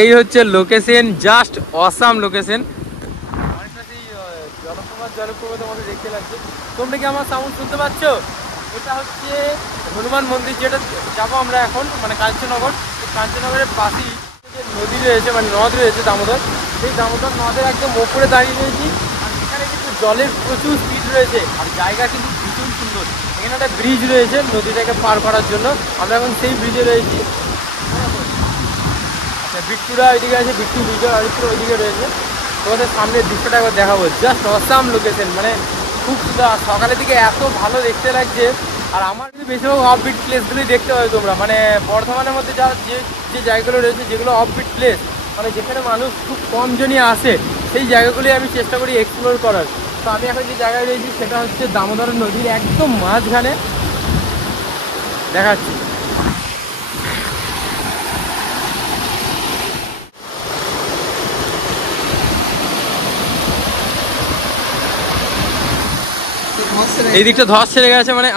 এই হচ্ছে location, just awesome location. অনেকটা সেই জলপ্রপাতের মধ্যে দেখতে লাগছে। তোমরা কি আমার সাউন্ড শুনতে পাচ্ছ? এটা হচ্ছে হনুমান মন্দির, যেটা যাবো আমরা এখন, মানে কাঞ্চননগর। কাঞ্চননগরের পাশেই যে নদী রয়েছে, মানে নদ রয়েছে দামোদর, সেই দামোদর নদের একদম ওপরে দাঁড়িয়ে রয়েছি। আর এখানে কিন্তু জলের প্রচুর স্পিড রয়েছে, আর জায়গা কিন্তু ভীষণ সুন্দর। এখানে একটা ব্রিজ রয়েছে নদীটাকে পার করার জন্য, আমরা এখন সেই ব্রিজে রয়েছি। বিট্টুরা ওইদিকে আছে, বিট্টু বিজয় অরিত্র ওইদিকে রয়েছে। তোমাদের সামনের দৃশ্যটা একবার দেখাবো, জাস্ট অসাম লোকেশন, মানে খুব সুন্দর। সকালের দিকে এত ভালো দেখতে লাগছে। আর আমার কিন্তু বেশিরভাগ অফবিট প্লেসগুলোই দেখতে পাবে তোমরা, মানে বর্ধমানের মধ্যে যে জায়গাগুলো রয়েছে, যেগুলো অফবিট প্লেস, মানে যেখানে মানুষ খুব কম জনই আসে, সেই জায়গাগুলি আমি চেষ্টা করি এক্সপ্লোর করার। তো আমি এখন যে জায়গায় রয়েছি সেটা হচ্ছে দামোদর নদীর একদম মাঝখানে, দেখাচ্ছি। এই দিকটা ধস ছেড়ে গেছে, মানে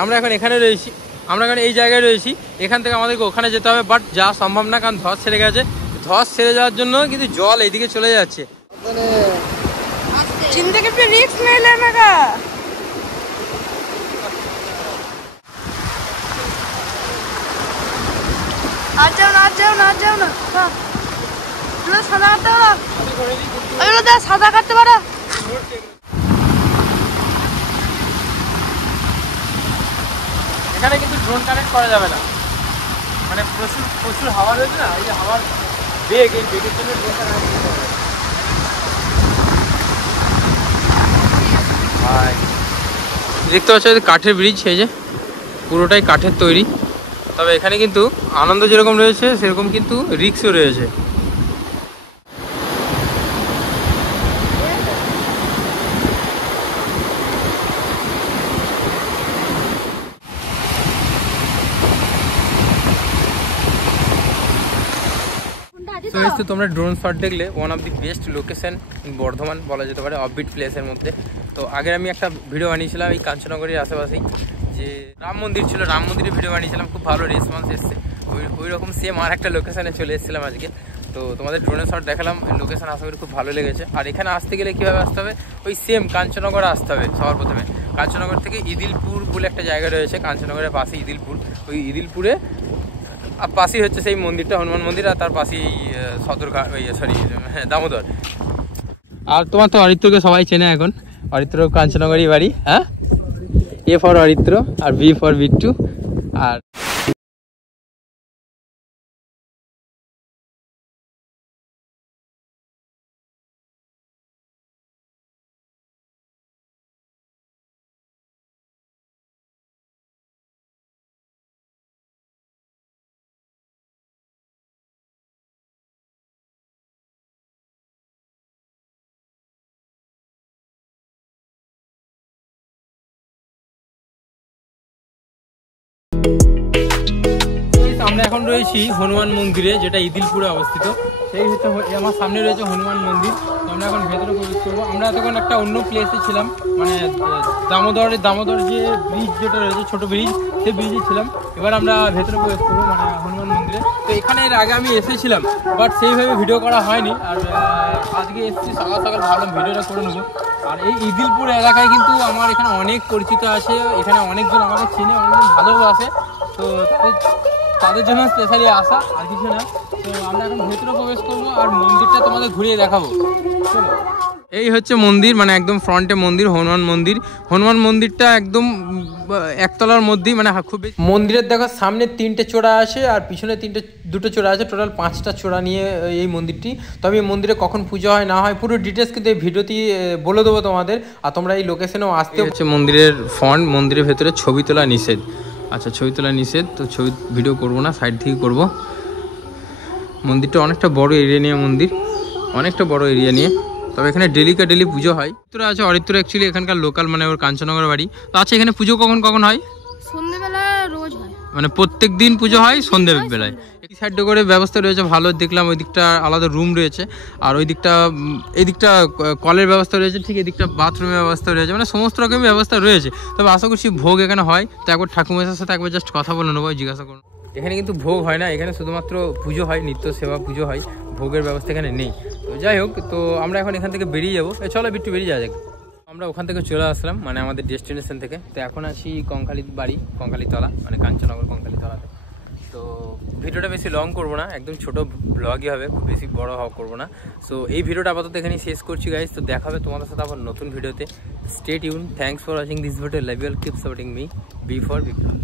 আমরা এখন এখানে রয়েছি, আমরা এখন এই জায়গায় রয়েছি। এখান থেকে আমাদেরকে ওখানে যেতে হবে, বাট যাওয়া সম্ভব না, কারণ ধস ছেড়ে গেছে। ধস ছেড়ে যাওয়ার জন্য কিন্তু জল এইদিকে চলে যাচ্ছে। সাদা কাটতে পারো। এখানে কিন্তু ড্রোন কানেক্ট করা যাবে না, মানে প্রচুর হাওয়া রয়েছে না, এই যে হাওয়ার বেগ, এই বেগের জন্য ড্রোন কানেক্ট করতে হবে। দেখতে পাচ্ছ কাঠের ব্রিজ, সেই যে পুরোটাই কাঠের তৈরি। তবে এখানে কিন্তু আনন্দ যেরকম রয়েছে সেরকম কিন্তু রিস্কও রয়েছে। তো তোমরা ড্রোন শট দেখলে, one of the best location in Bardhaman বলা যেতে পারে, অফবিট প্লেসের মধ্যে। তো আগে আমি একটা ভিডিও বানিয়েছিলাম এই কাঞ্চননগরের আশেপাশেই, যে রাম মন্দির ছিল, রাম মন্দিরের ভিডিও বানিয়েছিলাম, খুব ভালো রেসপন্স এসছে। ওই রকম সেম আর একটা লোকেশানে চলে এসেছিলাম আজকে। তো তোমাদের ড্রোনের শট দেখালাম, লোকেশান আশা করি খুব ভালো লেগেছে। আর এখানে আসতে গেলে কীভাবে আসতে হবে, ওই সেম কাঞ্চননগর আসতে হবে সবার প্রথমে। কাঞ্চননগর থেকে ইদিলপুর বলে একটা জায়গা রয়েছে, কাঞ্চননগরের পাশে ইদিলপুর। ওই ইদিলপুরে আর পাশেই হচ্ছে সেই মন্দিরটা, হনুমান মন্দির, আর তার পাশেই সদরঘাট, দামোদর। আর তোমার তো অরিত্রকে সবাই চেনে এখন, অরিত্র কাঞ্চননগরই বাড়ি। হ্যাঁ, এ ফর অরিত্র আর বি ফর বিট্টু। আর আমরা এখন রয়েছি হনুমান মন্দিরে, যেটা ইদিলপুরে অবস্থিত। সেই হচ্ছে আমার সামনে রয়েছে হনুমান মন্দির। তো আমরা এখন ভেতরে প্রবেশ করবো। আমরা এতক্ষণ একটা অন্য প্লেসে ছিলাম, মানে দামোদর যে ব্রিজ যেটা রয়েছে, ছোট ব্রিজ, সেই ব্রিজে ছিলাম। এবার আমরা ভেতরে প্রবেশ করবো, মানে হনুমান মন্দিরে। তো এখানে এর আগে আমি এসেছিলাম, বাট সেইভাবে ভিডিও করা হয়নি। আর আজকে এসেছি সকাল সকাল, ভাবলাম ভিডিওটা করে নেবো। আর এই ইদিলপুর এলাকায় কিন্তু আমার এখানে অনেক পরিচিত আছে, এখানে অনেকজন আমাকে চেনে, অনেকজন ভালোবাসে। তো তাদের জন্য স্পেশালি আসা, আর কিছু না। তো আমরা এখন ভেতরে প্রবেশ করবো, আর মন্দিরটা তোমাদের ঘুরিয়ে দেখাবো। এই হচ্ছে মন্দির, মানে একদম ফ্রন্টে মন্দির, হনুমান মন্দির। হনুমান মন্দিরটা একদম একতলার মধ্যেই, মানে খুব মন্দিরের দেখো সামনে 3টে চূড়া আছে, আর পিছনে 2টো চূড়া আছে, টোটাল 5টা চূড়া নিয়ে এই মন্দিরটি। তবে এই মন্দিরে কখন পুজো হয় না হয় পুরো ডিটেলস কিন্তু এই ভিডিওতে বলে দেবো তোমাদের। আর তোমরা এই লোকেশনেও আসতে হচ্ছে। মন্দিরের ফ্রন্ট, মন্দিরের ভেতরে ছবি তোলা নিষেধ। আচ্ছা, ছবি তোলা নিষেধ, তো ছবি ভিডিও করবো না, সাইড থেকে করবো। মন্দিরটা অনেকটা বড় এরিয়া নিয়ে মন্দির, অনেকটা বড় এরিয়া নিয়ে। তবে এখানে ডেলি পুজো হয়। অরিত্র আছে, অরিত্র অ্যাকচুয়ালি এখানকার লোকাল, মানে ওর কাঞ্চননগর বাড়ি। তো আচ্ছা, এখানে পুজো কখন হয়? সন্ধ্যেবেলা রোজ হয়, মানে প্রত্যেক দিন পুজো হয় সন্ধ্যেবেলায়। এই সাইডে করে ব্যবস্থা রয়েছে ভালো, দেখলাম ওই দিকটা আলাদা রুম রয়েছে, আর এই দিকটা কলের ব্যবস্থা রয়েছে, ঠিক এদিকটা বাথরুমের ব্যবস্থা রয়েছে, মানে সমস্ত রকমের ব্যবস্থা রয়েছে। তবে আশা করছি ভোগ এখানে হয়। তো একবার ঠাকুমার সাথে একবার জাস্ট কথা বলে নেবো, জিজ্ঞাসা করুন। এখানে কিন্তু ভোগ হয় না, এখানে শুধুমাত্র পুজো হয়, নিত্য সেবা পুজো হয়, ভোগের ব্যবস্থা এখানে নেই। তো যাই হোক, তো আমরা এখন এখান থেকে বেরিয়ে যাবো। চলো একটু বেরিয়ে যাওয়া যাক। আমরা ওখান থেকে চলে আসলাম, মানে আমাদের ডেস্টিনেশন থেকে। তো এখন আছি কঙ্কালীর বাড়ি, কঙ্কালীতলা, মানে কাঞ্চননগর কঙ্কালীতলাতে। তো ভিডিওটা বেশি লং করবো না, একদম ছোট ব্লগই হবে, খুব বেশি বড় করবো না। সো এই ভিডিওটা আপাতত এখানেই শেষ করছি গাইজ। তো দেখা হবে তোমাদের সাথে আবার নতুন ভিডিওতে। Stay tuned, thanks for watching this video, love you all, keep supporting me, be for Vikram.